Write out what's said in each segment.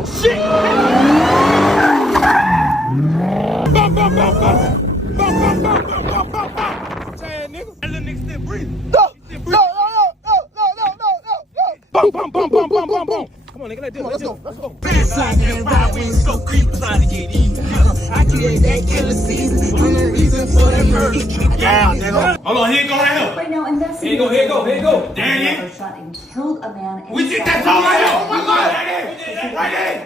Come on, nigga, let's do it. Let's go. Yeah, nigga. Hold on, here you go right here. Right now, investigators Here you go. Danny shot and killed a man. We did that song right here. Oh my God, right there.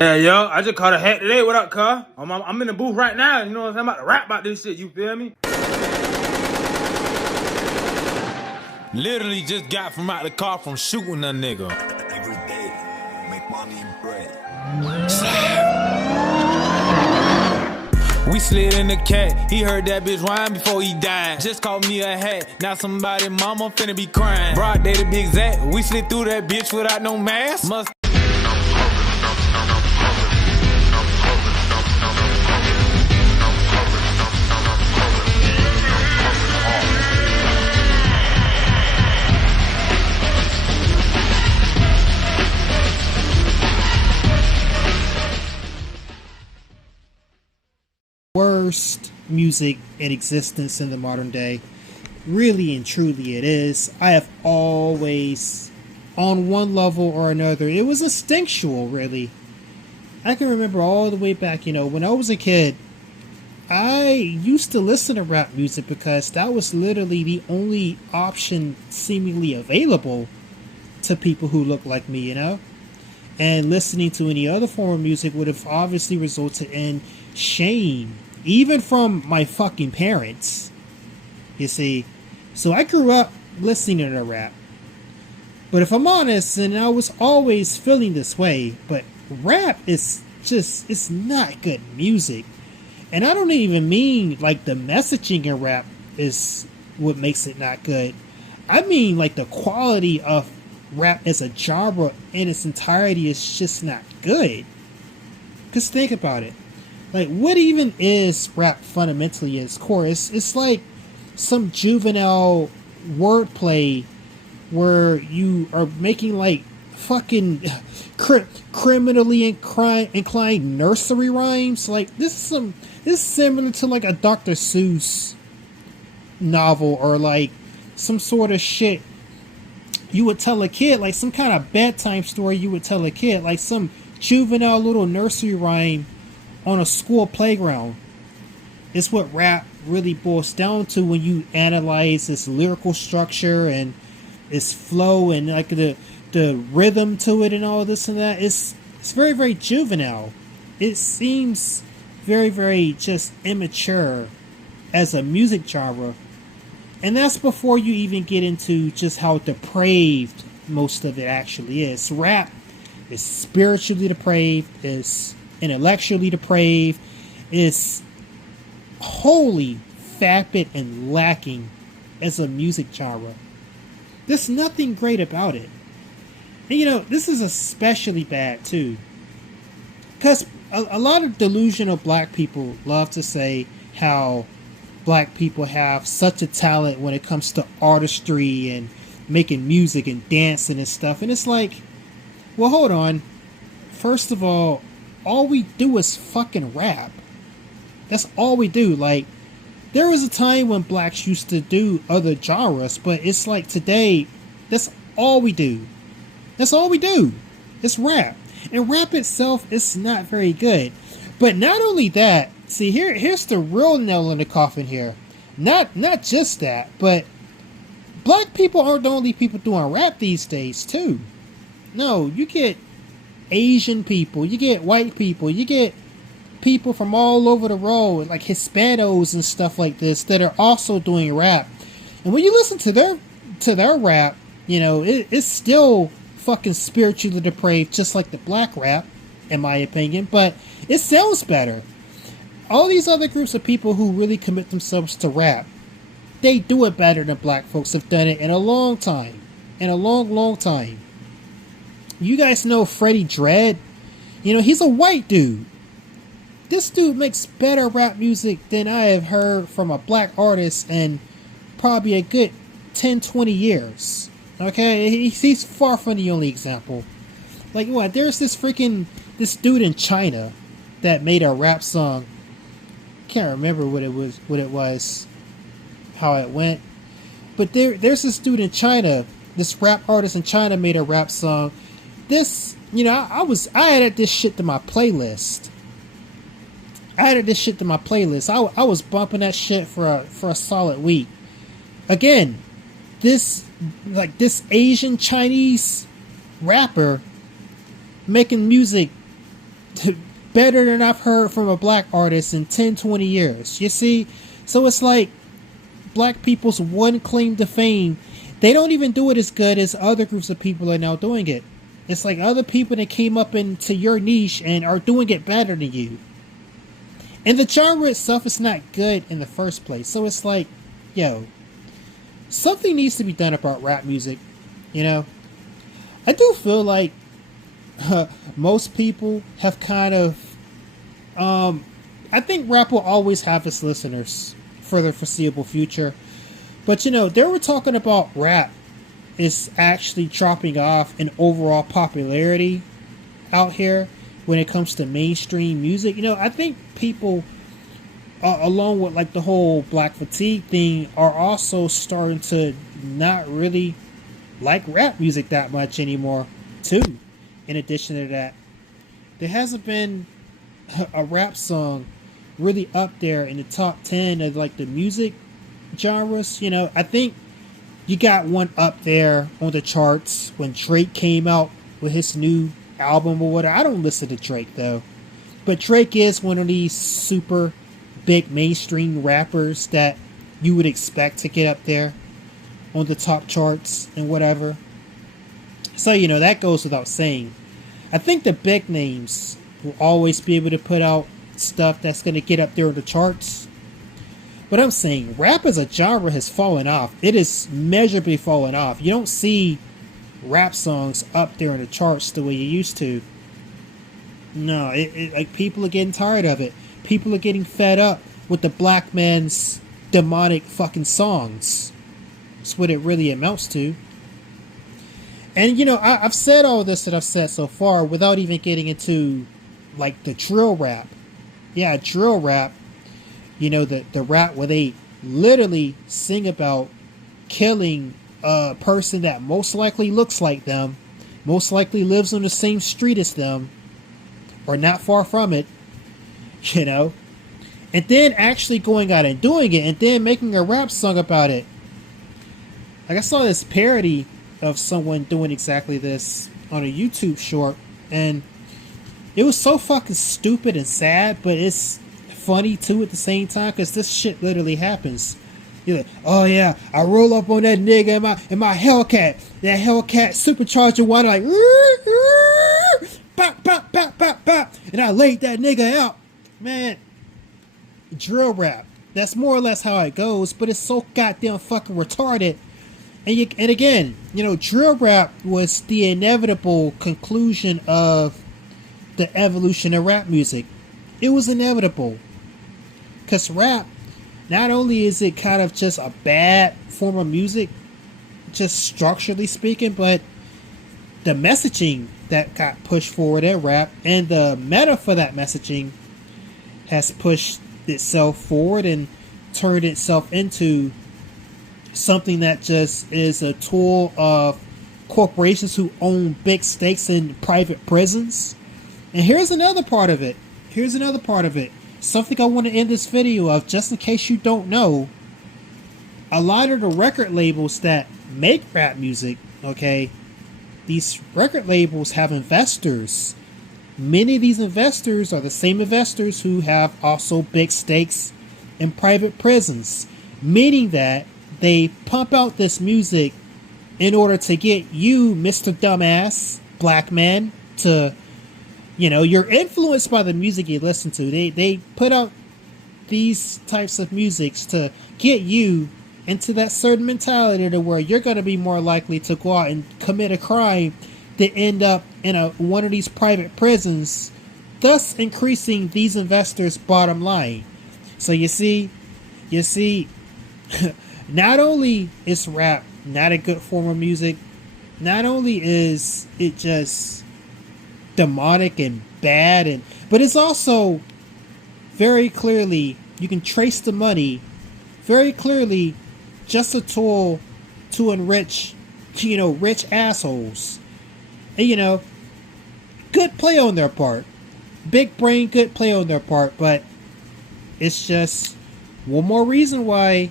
Yeah, yo, I just caught a hat today. What up, cuz? I'm in the booth right now. You know what I'm saying? I'm about to rap about this shit. You feel me? Literally just got from out the car from shooting a nigga. Every day, make money and bread. We slid in the cat, he heard that bitch whine before he died. Just caught me a hat, now somebody mama finna be crying. Broad day to be exact, we slid through that bitch without no mask. Must worst music in existence in the modern day. Really and truly it is. I have always, on one level or another, it was instinctual, really. I can remember all the way back, when I was a kid, I used to listen to rap music because that was literally the only option seemingly available to people who look like me, And listening to any other form of music would have obviously resulted in shame, even from my fucking parents. You see, so I grew up listening to rap. But if I'm honest, and I was always feeling this way, but rap is just, it's not good music. And I don't even mean like the messaging in rap is what makes it not good. I mean like the quality of rap as a genre in its entirety is just not good. Because think about it. Like, what even is rap fundamentally at its core? It's like some juvenile wordplay where you are making like fucking criminally inclined nursery rhymes. Like, this is similar to like a Dr. Seuss novel, or like some sort of shit you would tell a kid, like some kind of bedtime story you would tell a kid, like some juvenile little nursery rhyme on a school playground. It's what rap really boils down to when you analyze its lyrical structure and its flow and like the rhythm to it and all this and that. It's very, very juvenile. It seems very, very just immature as a music genre. And that's before you even get into just how depraved most of it actually is. Rap is spiritually depraved, is intellectually depraved, is wholly vapid and lacking as a music genre. There's nothing great about it. And this is especially bad too, because a lot of delusional black people love to say how black people have such a talent when it comes to artistry and making music and dancing and stuff. And it's like, well, hold on. First of all we do is fucking rap. That's all we do. Like, there was a time when blacks used to do other genres, but it's like today, that's all we do. That's all we do. It's rap. And rap itself is not very good. But not only that, see, here's the real nail in the coffin here. Not just that, but black people aren't the only people doing rap these days too. No, you get Asian people, you get white people, you get people from all over the world, like Hispanos and stuff like this, that are also doing rap. And when you listen to their rap, it's still fucking spiritually depraved, just like the black rap, in my opinion, but it sounds better. All these other groups of people who really commit themselves to rap, they do it better than black folks have done it in a long time. In a long, long time. You guys know Freddie Dredd? He's a white dude. This dude makes better rap music than I have heard from a black artist in probably a good 10, 20 years. Okay? He's far from the only example. Like what? There's this dude in China that made a rap song. Can't remember what it was, how it went. But there's this dude in China, this rap artist in China made a rap song. This, I added this shit to my playlist. I was bumping that shit for a solid week. Again, this Asian Chinese rapper making music better than I've heard from a black artist in 10, 20 years. You see? So it's like black people's one claim to fame. They don't even do it as good as other groups of people are now doing it. It's like other people that came up into your niche and are doing it better than you. And the genre itself is not good in the first place. So it's like, yo, something needs to be done about rap music, I do feel like most people have kind of, I think rap will always have its listeners for the foreseeable future. But they were talking about rap is actually dropping off in overall popularity out here when it comes to mainstream music. I think people, along with like the whole black fatigue thing, are also starting to not really like rap music that much anymore too. In addition to that, there hasn't been a rap song really up there in the top 10 of like the music genres. I think you got one up there on the charts when Drake came out with his new album or whatever. I don't listen to Drake though, but Drake is one of these super big mainstream rappers that you would expect to get up there on the top charts and whatever. So that goes without saying. I think the big names will always be able to put out stuff that's going to get up there on the charts. But I'm saying rap as a genre has fallen off. It is measurably fallen off. You don't see rap songs up there on the charts the way you used to. No, like people are getting tired of it. People are getting fed up with the black man's demonic fucking songs. That's what it really amounts to. And I've said all this that I've said so far without even getting into like the drill rap. Yeah, drill rap. The rap where they literally sing about killing a person that most likely looks like them, most likely lives on the same street as them, or not far from it, and then actually going out and doing it, and then making a rap song about it. Like I saw this parody of someone doing exactly this on a YouTube short, and it was so fucking stupid and sad, but it's funny too at the same time because this shit literally happens. You're like, oh yeah, I roll up on that nigga in my Hellcat, that Hellcat supercharger one, like pop, pop, pop, pop, pop, and I laid that nigga out. Man, drill rap, that's more or less how it goes, but it's so goddamn fucking retarded. And again, drill rap was the inevitable conclusion of the evolution of rap music. It was inevitable. Because rap, not only is it kind of just a bad form of music, just structurally speaking, but the messaging that got pushed forward in rap and the meta for that messaging has pushed itself forward and turned itself into something that just is a tool of corporations who own big stakes in private prisons. And here's another part of it. Something I want to end this video of, just in case you don't know. A lot of the record labels that make rap music, okay, these record labels have investors. Many of these investors are the same investors who have also big stakes in private prisons, meaning that they pump out this music in order to get you, Mr. Dumbass, black man, to, you're influenced by the music you listen to. They put out these types of musics to get you into that certain mentality to where you're going to be more likely to go out and commit a crime to end up in one of these private prisons, thus increasing these investors' bottom line. So you see, not only is rap not a good form of music, not only is it just demonic and bad, but it's also very clearly, you can trace the money very clearly, just a tool to enrich, rich assholes. And, good play on their part. Big brain, good play on their part, but it's just one more reason why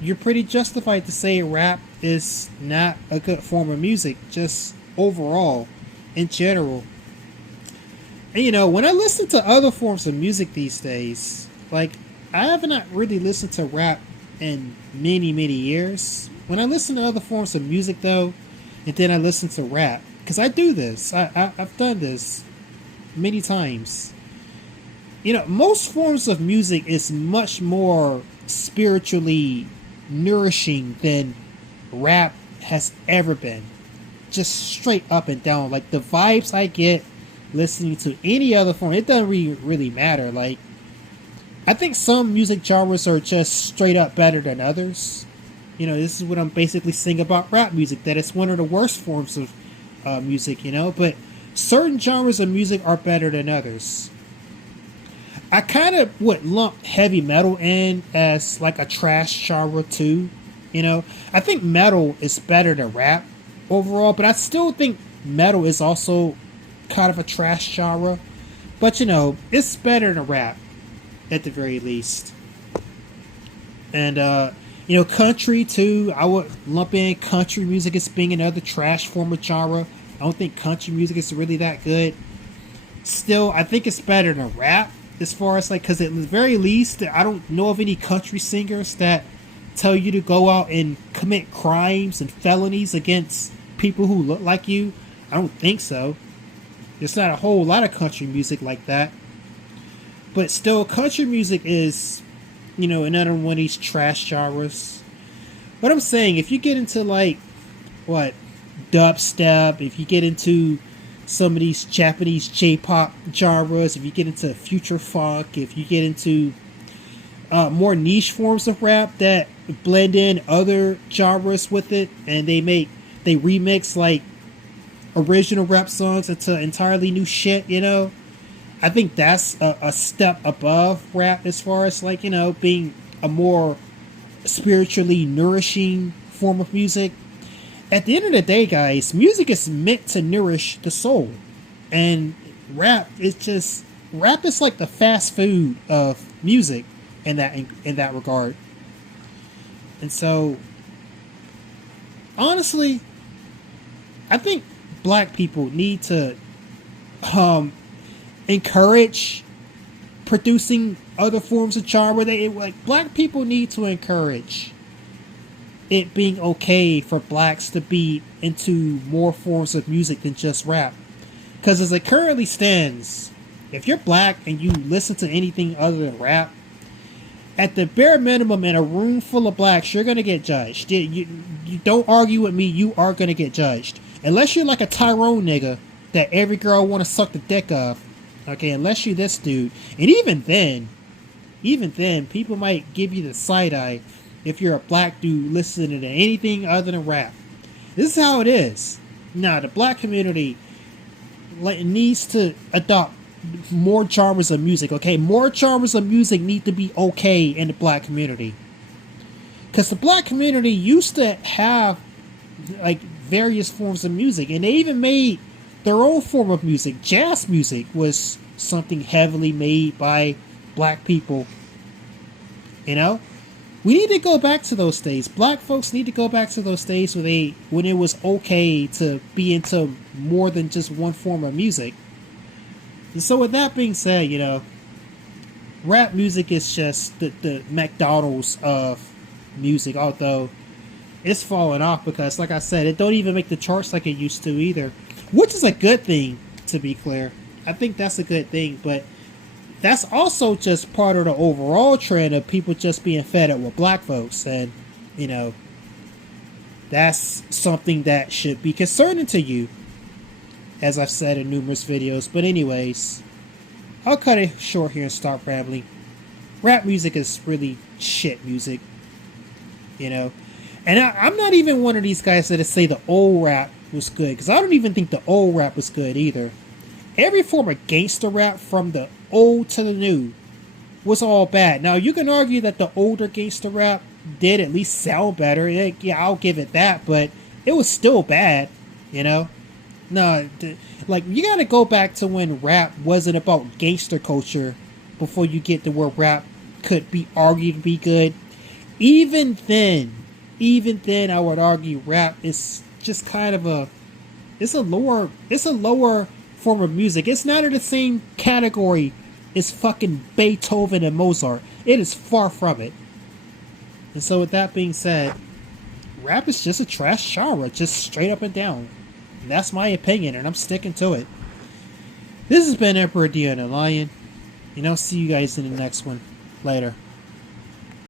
you're pretty justified to say rap is not a good form of music, just overall, in general. And when I listen to other forms of music these days, like, I have not really listened to rap in many, many years. When I listen to other forms of music, though, and then I listen to rap, because I do this, I've done this many times. Most forms of music is much more spiritually nourishing than rap has ever been. Just straight up and down. Like, the vibes I get listening to any other form, it doesn't really matter. Like, I think some music genres are just straight up better than others. This is what I'm basically saying about rap music, that it's one of the worst forms of music, but certain genres of music are better than others. I kind of would lump heavy metal in as like a trash genre too. I think metal is better than rap overall, but I still think metal is also kind of a trash genre. But it's better than rap at the very least. And country too. I would lump in country music as being another trash form of genre. I don't think country music is really that good. Still, I think it's better than rap. As far as because at the very least, I don't know of any country singers that tell you to go out and commit crimes and felonies against people who look like you. I don't think so. There's not a whole lot of country music like that. But still, country music is, another one of these trash genres. What I'm saying, if you get into dubstep, if you get into some of these Japanese J-pop genres, if you get into future funk, if you get into more niche forms of rap that blend in other genres with it, and they remix like original rap songs into entirely new shit, I think that's a step above rap as far as being a more spiritually nourishing form of music. At the end of the day, guys, music is meant to nourish the soul. And rap is like the fast food of music in that regard. And so, honestly, I think black people need to encourage producing other forms of genre. Black people need to encourage it being okay for blacks to be into more forms of music than just rap. Because as it currently stands, if you're black and you listen to anything other than rap, at the bare minimum, in a room full of blacks, you're going to get judged. You don't argue with me, you are going to get judged. Unless you're like a Tyrone nigga that every girl want to suck the dick of. Okay, unless you're this dude. And even then, people might give you the side eye if you're a black dude listening to anything other than rap. This is how it is. Now, the black community needs to adopt more genres of music, okay? More genres of music need to be okay in the black community. Because the black community used to have, various forms of music. And they even made their own form of music. Jazz music was something heavily made by black people. We need to go back to those days. Black folks need to go back to those days when it was okay to be into more than just one form of music. And so with that being said, rap music is just the McDonald's of music, although it's falling off because, like I said, it don't even make the charts like it used to either. Which is a good thing, to be clear. I think that's a good thing, but that's also just part of the overall trend of people just being fed up with black folks. And, that's something that should be concerning to you, as I've said in numerous videos. But anyways, I'll cut it short here and stop rambling. Rap music is really shit music, And I'm not even one of these guys that say the old rap was good, because I don't even think the old rap was good either. every form of gangster rap from the old to the new was all bad. Now you can argue that the older gangster rap did at least sound better. Yeah, I'll give it that, but it was still bad, you know? No, like, you gotta go back to when rap wasn't about gangster culture before you get to where rap could be argued to be good. Even then, I would argue rap is just kind of it's a lower form of music. It's not in the same category as fucking Beethoven and Mozart. It is far from it. And so with that being said, rap is just a trash genre, just straight up and down. And that's my opinion, and I'm sticking to it. This has been Emperor Dio and the Lion, and I'll see you guys in the next one. Later.